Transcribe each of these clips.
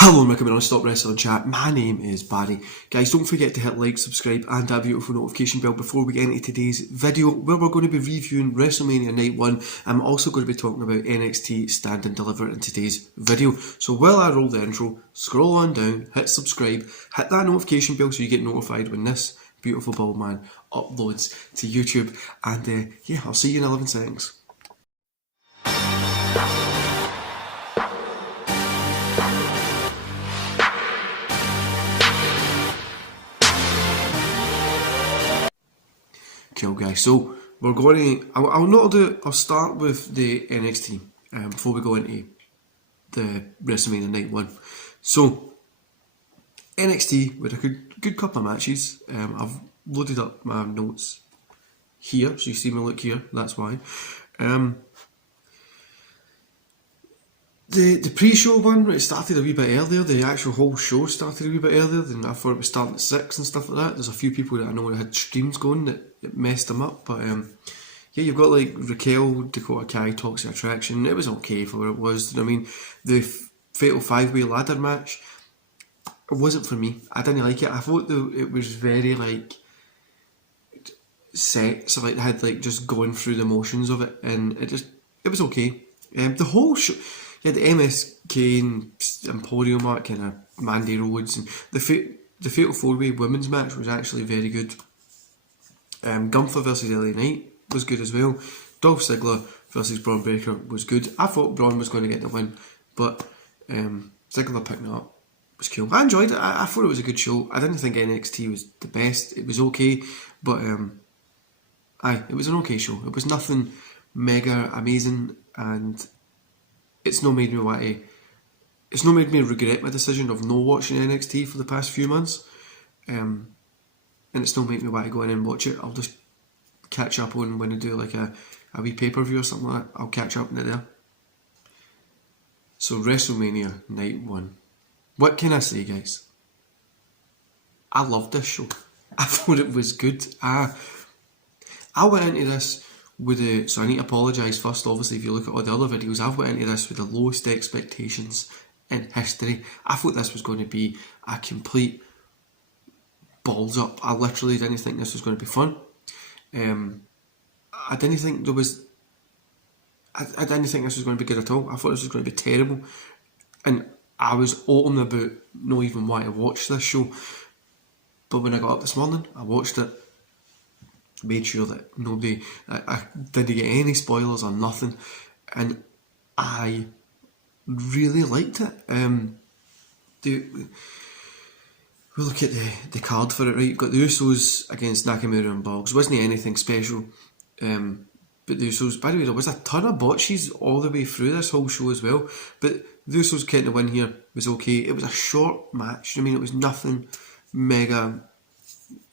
Hello and welcome to Non-Stop Wrestling Chat. My name is Barry. Guys, don't forget to hit like, subscribe and that beautiful notification bell before we get into today's video where we're going to be reviewing WrestleMania Night 1. I'm also going to be talking about NXT Stand and Deliver in today's video. So while I roll the intro, scroll on down, hit subscribe, hit that notification bell so you get notified when this beautiful bald man uploads to YouTube. And yeah, I'll see you in 11 seconds. Cool guys, so we're going to, I'll start with the NXT before we go into the WrestleMania Night 1. So, NXT with a good couple of matches. I've loaded up my notes here, so you see me look here, that's why. The pre-show one, it started a wee bit earlier. The actual whole show started a wee bit earlier than I thought it was starting at 6 and stuff like that. There's a few people that I know that had streams going that it messed them up, but yeah, you've got like Raquel, Dakota Kai, Toxic Attraction. It was okay for what it was. I mean, the Fatal 5-Way ladder match, it wasn't for me. I didn't like it. I thought it was very like set, so like they had like just going through the motions of it, and it was okay. The whole show. You had the MSK and Emporium match, kind of Mandy Rhodes, and the Fatal 4-Way women's match was actually very good. Gunther versus LA Knight was good as well. Dolph Ziggler versus Braun Breaker was good. I thought Braun was going to get the win, but Ziggler picking it up was cool. I enjoyed it. I thought it was a good show. I didn't think NXT was the best. It was okay, but it was an okay show. It was nothing mega amazing, and it's not made me regret my decision of no watching NXT for the past few months, and it's not made me want to go in and watch it. I'll just catch up on when I do like a wee pay-per-view or something like that. I'll catch up in it there. So WrestleMania Night 1. What can I say, guys? I loved this show. I thought it was good. I went into this with so I need to apologise first, obviously, if you look at all the other videos. I've went into this with the lowest expectations in history. I thought this was going to be a complete balls up. I literally didn't think this was going to be fun. I didn't think this was going to be good at all. I thought this was going to be terrible. And I was open about not even wanting to watch this show. But when I got up this morning, I watched it. Made sure that I didn't get any spoilers or nothing, and I really liked it. We'll look at the card for it, right? You've got the Usos against Nakamura and Boggs. Wasn't anything special, but the Usos, by the way, there was a ton of botches all the way through this whole show as well, but the Usos getting the win here was okay. It was a short match. I mean, it was nothing mega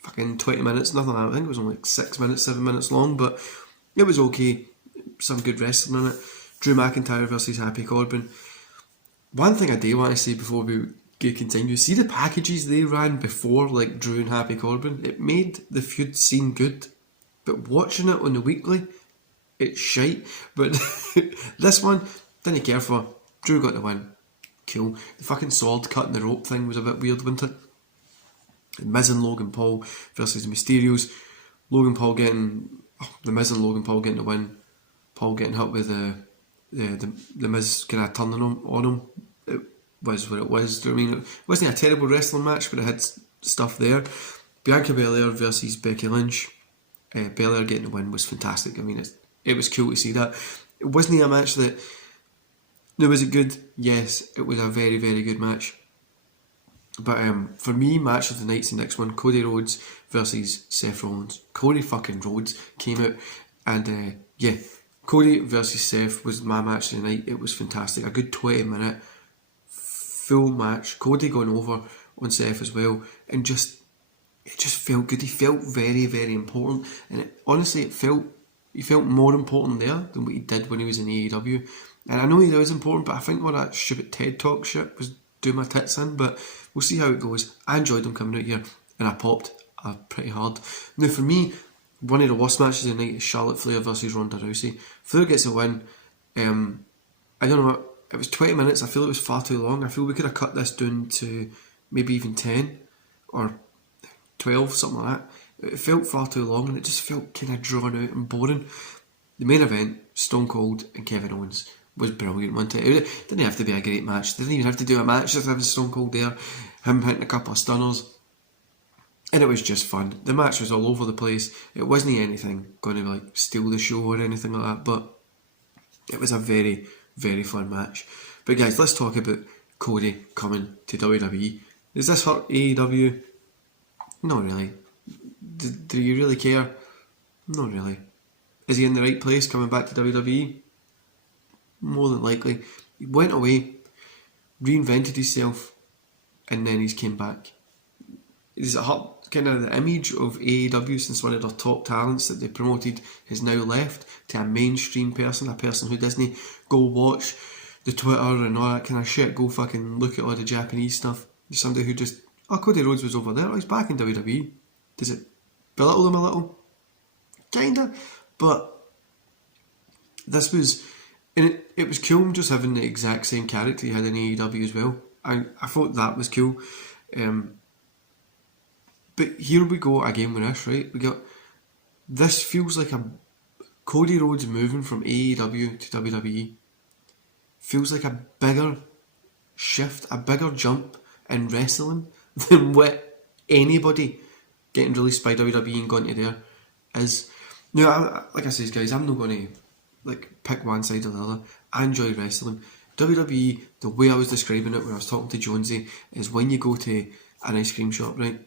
fucking 20 minutes, nothing like that. I think it was only like 6 minutes, 7 minutes long, but it was okay. Some good wrestling in it. Drew McIntyre versus Happy Corbin. One thing I do want to say before we continue, see the packages they ran before, like Drew and Happy Corbin, it made the feud seem good, but watching it on the weekly, it's shite. But this one, didn't care for. Drew got the win. Cool. The fucking sword cutting the rope thing was a bit weird, wasn't it? Miz and Logan Paul versus the Mysterios. The Miz and Logan Paul getting the win. Paul getting hit with the Miz kind of turning on him. It was what it was. I mean, it wasn't a terrible wrestling match, but it had stuff there. Bianca Bellaire versus Becky Lynch. Bellaire getting the win was fantastic. I mean, it was cool to see that. It wasn't a match that. No, was it good? Yes, it was a very, very good match. But for me, match of the night's the next one. Cody Rhodes versus Seth Rollins. Cody fucking Rhodes came out, and yeah, Cody versus Seth was my match of the night. It was fantastic. A good 20-minute full match. Cody going over on Seth as well, and it just felt good. He felt very, very important, and honestly, he felt more important there than what he did when he was in AEW. And I know he was important, but I think all that stupid TED Talk shit was doing my tits in, but we'll see how it goes. I enjoyed him coming out here, and I popped pretty hard. Now for me, one of the worst matches of the night is Charlotte Flair versus Ronda Rousey. Flair gets a win. I don't know, It was 20 minutes. I feel it was far too long. I feel we could have cut this down to maybe even 10 or 12, something like that. It felt far too long, and it just felt kind of drawn out and boring. The main event, Stone Cold and Kevin Owens, was brilliant, wasn't it? It didn't have to be a great match. They didn't even have to do a match. Just having Stone Cold there, him hitting a couple of stunners, and it was just fun. The match was all over the place. It wasn't anything going to like steal the show or anything like that, but it was a very, very fun match. But guys, let's talk about Cody coming to WWE. Does this hurt AEW? Not really. Do you really care? Not really. Is he in the right place coming back to WWE? More than likely. He went away, reinvented himself, and then he's came back. Does it hurt kind of the image of AEW since one of their top talents that they promoted has now left to a mainstream person, a person who doesn't go watch the Twitter and all that kind of shit, go fucking look at all the Japanese stuff. There's somebody who just, oh, Cody Rhodes was over there, oh, he's back in WWE. Does it belittle him a little? Kinda. But this was, and it was cool just having the exact same character he had in AEW as well. I thought that was cool. But here we go again with this, right? This feels like a Cody Rhodes moving from AEW to WWE. Feels like a bigger shift, a bigger jump in wrestling than what anybody getting released by WWE and going to there is. Now, like I said, guys, I'm not going to like pick one side or the other. I enjoy wrestling. WWE, the way I was describing it when I was talking to Jonesy, is when you go to an ice cream shop, right,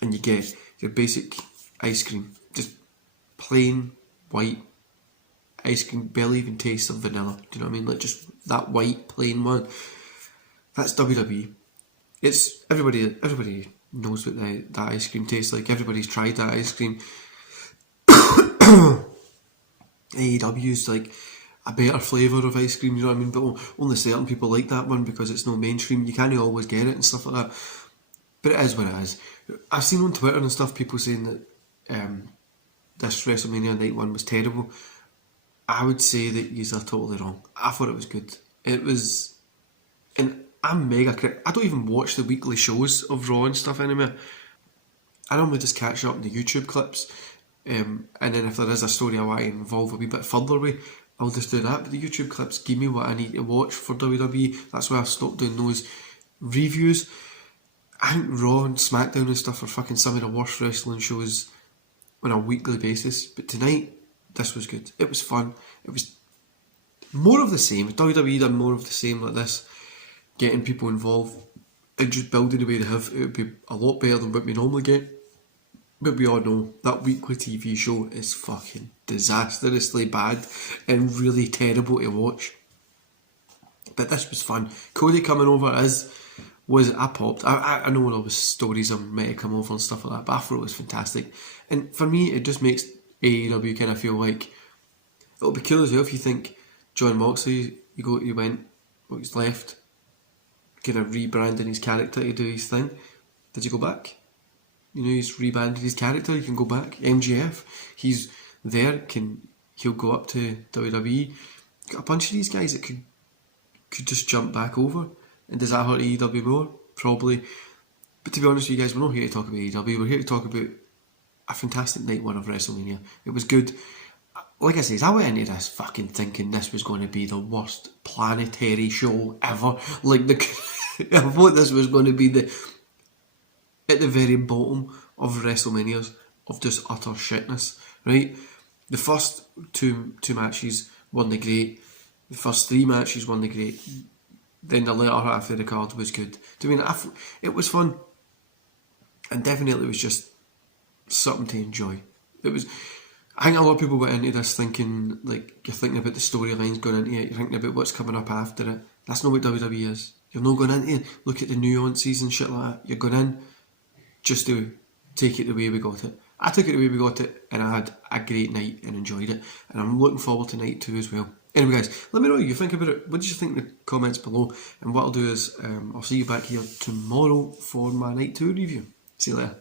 and you get your basic ice cream, just plain white ice cream, barely even tastes of vanilla. Do you know what I mean? Like just that white plain one. That's WWE. It's everybody knows what that ice cream tastes like. Everybody's tried that ice cream. AEW's like a better flavour of ice cream, you know what I mean? But only certain people like that one because it's no mainstream. You can't always get it and stuff like that. But it is what it is. I've seen on Twitter and stuff people saying that this WrestleMania Night 1 was terrible. I would say that yous are totally wrong. I thought it was good. It was, and I'm mega critic. I don't even watch the weekly shows of Raw and stuff anymore. I normally just catch up on the YouTube clips, and then if there is a story I want to involve a wee bit further with, I'll just do that. But the YouTube clips give me what I need to watch for WWE. That's why I've stopped doing those reviews. I think Raw and SmackDown and stuff are fucking some of the worst wrestling shows on a weekly basis. But tonight, this was good. It was fun. It was more of the same. If WWE done more of the same like this, getting people involved and just building the way they have, it would be a lot better than what we normally get. But we all know that weekly TV show is fucking disastrously bad and really terrible to watch. But this was fun. Cody coming over I popped. I know all the stories are meant to come over and stuff like that, but I thought it was fantastic. And for me, it just makes AEW kind of feel like it'll be cool as well if you think John Moxley, he's left, kind of rebranding his character to do his thing. Did he go back? You know, he's rebranded his character, he can go back. MJF, he's there, he'll go up to WWE. Got a bunch of these guys that could just jump back over. And does that hurt AEW more? Probably. But to be honest with you guys, we're not here to talk about AEW, we're here to talk about a fantastic night one of WrestleMania. It was good. Like I said, I went into this fucking thinking this was going to be the worst planetary show ever. Like, I thought this was going to be at the very bottom of WrestleManias of just utter shitness, right? The first two matches weren't the great. The first three matches weren't the great. Then the later half of the card was good. I mean, it was fun, and definitely it was just something to enjoy. It was. I think a lot of people went into this thinking, like, you're thinking about the storylines going into it, you're thinking about what's coming up after it. That's not what WWE is. You're not going into it, look at the nuances and shit like that. You're going in just to take it the way we got it. I took it the way we got it, and I had a great night and enjoyed it. And I'm looking forward to night 2 as well. Anyway, guys, let me know what you think about it. What did you think in the comments below? And what I'll do is, I'll see you back here tomorrow for my night 2 review. See you later.